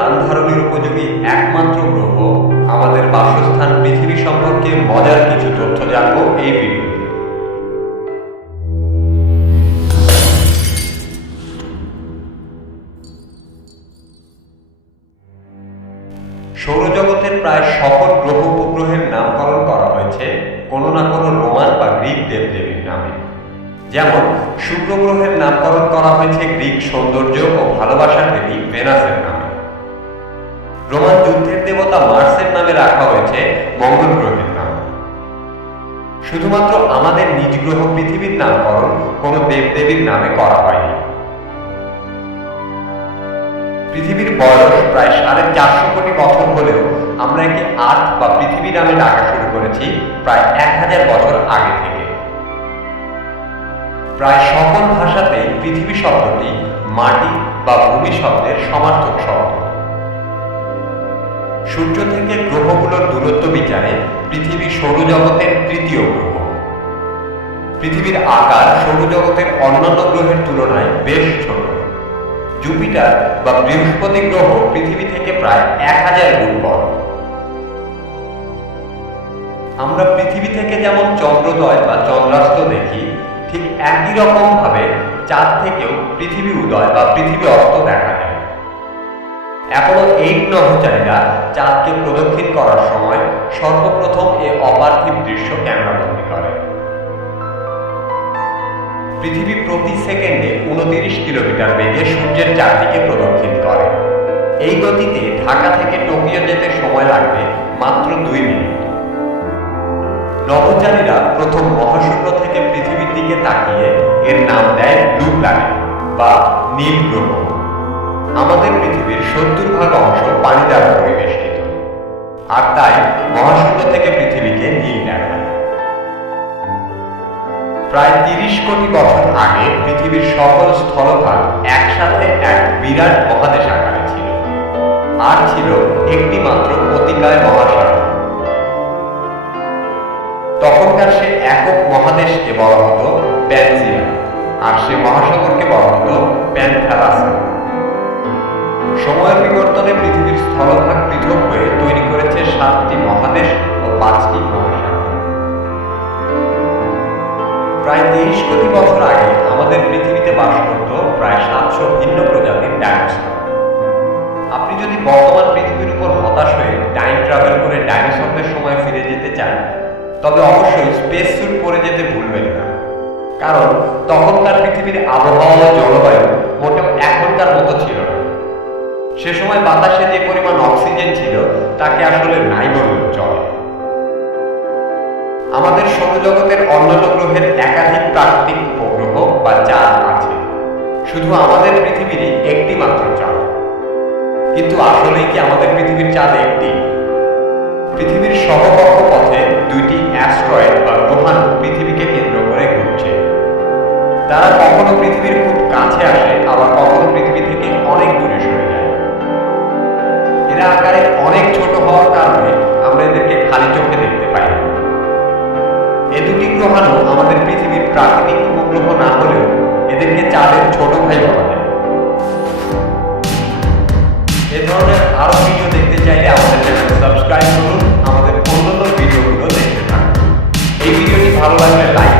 প্রাণধারণের উপযোগী একমাত্র গ্রহ আমাদের বাসস্থান, পৃথিবী সম্পর্কে মজার কিছু তথ্য জানব এই ভিডিওতে। সৌরজগতের প্রায় সকল গ্রহ উপগ্রহের নামকরণ করা হয়েছে কোনো না কোনো রোমান বা গ্রিক দেবদেবীর নামে। যেমন, শুক্র গ্রহের নামকরণ করা হয়েছে গ্রিক সৌন্দর্য ও ভালোবাসার দেবী ভেনাসের নামে। রোমান যুদ্ধের দেবতা মার্সের নামে রাখা হয়েছে মঙ্গল গ্রহের নাম। শুধুমাত্র আমাদের নিজ গ্রহ পৃথিবীর নামকরণ কোনো দেবদেবীর নামে করা হয়নি। পৃথিবীর বয়স প্রায় সাড়ে চারশো কোটি বছর হলেও আমরা একে আর্থ বা পৃথিবী নামে ডাকা শুরু করেছি প্রায় এক হাজার বছর আগে থেকে। প্রায় সকল ভাষাতেই পৃথিবী শব্দটি মাটি বা ভূমি শব্দের সমার্থক শব্দ। সূর্য থেকে গ্রহগুলোর দূরত্ব বিচারে পৃথিবী সৌরজগতের তৃতীয় গ্রহ। পৃথিবীর আকার সৌরজগতের অন্যান্য গ্রহের তুলনায় বেশ ছোট। জুপিটার বা বৃহস্পতি গ্রহ পৃথিবী থেকে প্রায় এক হাজার গুণ বড়। আমরা পৃথিবী থেকে যেমন চন্দ্রোদয় বা চন্দ্রাস্ত দেখি, ঠিক একই রকম ভাবে চাঁদ থেকেও পৃথিবী উদয় বা পৃথিবী অস্ত দেখা যায়। অ্যাপোলো এইট নভোচারীরা চাঁদকে প্রদক্ষিণ করার সময় সর্বপ্রথম এ অপার্থিব দৃশ্য ক্যামেরাবন্দি করে। পৃথিবী প্রতি সেকেন্ডে উনতিরিশ কিলোমিটার বেগে সূর্যের চারদিকে প্রদক্ষিণ করে। এই গতিতে ঢাকা থেকে টোকিও যেতে সময় লাগবে মাত্র দুই মিনিট। নভোচারীরা প্রথম মহাশূন্য থেকে পৃথিবীর দিকে তাকিয়ে এর নাম দেয় ব্লু প্ল্যানেট বা নীল গ্রহ। আমাদের পৃথিবীর সত্তর ভাগ অংশ পানি দ্বারা পরিবেষ্টিত। আর তাই মহাশূন্য থেকে পৃথিবীকে নীল দেখায় প্রায় তিরিশ কোটি বছর আগে পৃথিবীর সকল স্থলভাগ একসাথে এক বিরাট মহাদেশ আকারে ছিল। আর ছিল একটি মাত্র অতিকায় মহাসাগর। তখনকার সে একক মহাদেশকে বলা হতো প্যানজিয়া আর সে মহাসাগরকে বলা হতো প্যানথ্যালাসা সময়ের বিবর্তনে পৃথিবীর স্থলভাগ পৃথক হয়ে তৈরি করেছে সাতটি মহাদেশ ও পাঁচটি মহাসাগর প্রায় তেইশ কোটি বছর আগে আমাদের পৃথিবীতে বাস করত প্রায় সাতশো ভিন্ন প্রজাতির ডাইনোসর। আপনি যদি বর্তমান পৃথিবীর উপর হতাশ হয়ে টাইম ট্রাভেল করে ডাইনোসরদের সময় ফিরে যেতে চান, তবে অবশ্যই স্পেস স্যুট পরে যেতে ভুলবেন না। কারণ তখনকার পৃথিবীর আবহাওয়া ও জলবায়ু মোটেও এখনকার মতো ছিল না। সে সময় বাতাসে যে পরিমাণ অক্সিজেন ছিল, তাকে আসলে নাই বললেও চলে আমাদের সৌরজগতের অন্যান্য গ্রহের একাধিক প্রাকৃতিক উপগ্রহ বা চাঁদ আছে। শুধু আমাদের পৃথিবীরই একটি মাত্র চাঁদ। কিন্তু আসলেই কি আমাদের পৃথিবীর চাঁদ একটি? পৃথিবীর সহকক্ষ পথে দুইটি অ্যাস্ট্রয়েড বা গ্রহাণু পৃথিবীকে কেন্দ্র করে ঘুরছে। তারা কখনো পৃথিবীর খুব প্রাকৃতিক উপগ্রহ না হলেও এদেরকে চাঁদের ছোট ভাই বলা যায় এ ধরনের আরও ভিডিও দেখতে চাইলে আমাদের চ্যানেল সাবস্ক্রাইব করুন, আমাদের অন্যান্য ভিডিওগুলো দেখতে থাকুন। এই ভিডিওটি ভালো লাগলে লাইক